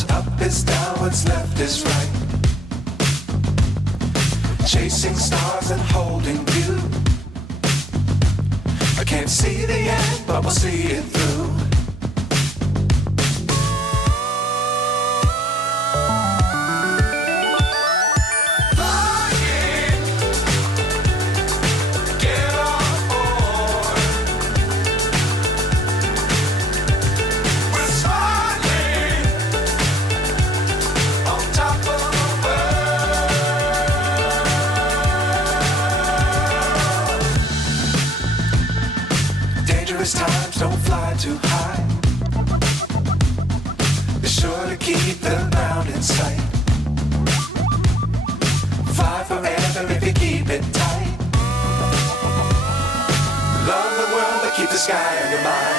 What's up is down, what's left is right. Chasing stars and holding you. I can't see the end, but we'll see it through. Times don't fly too high. Be sure to keep the ground in sight. Fly forever if you keep it tight. Love the world but keep the sky on your mind.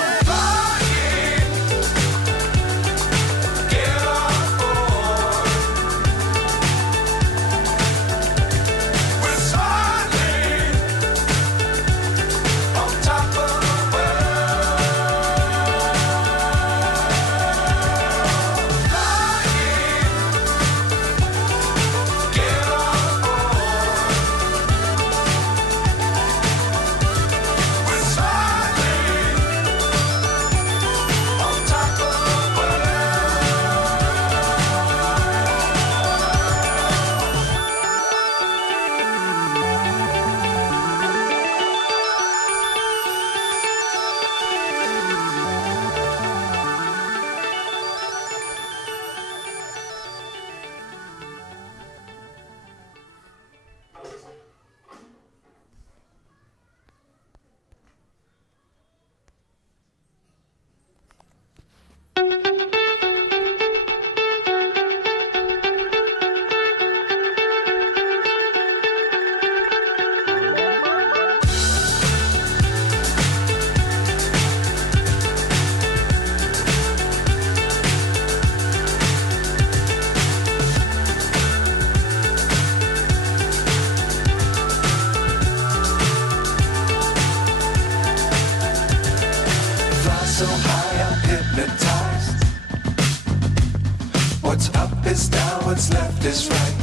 So high I'm hypnotized. What's up is down, what's left is right.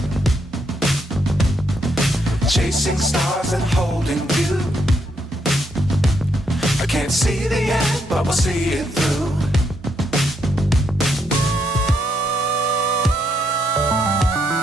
Chasing stars and holding you. I can't see the end, but we'll see it through.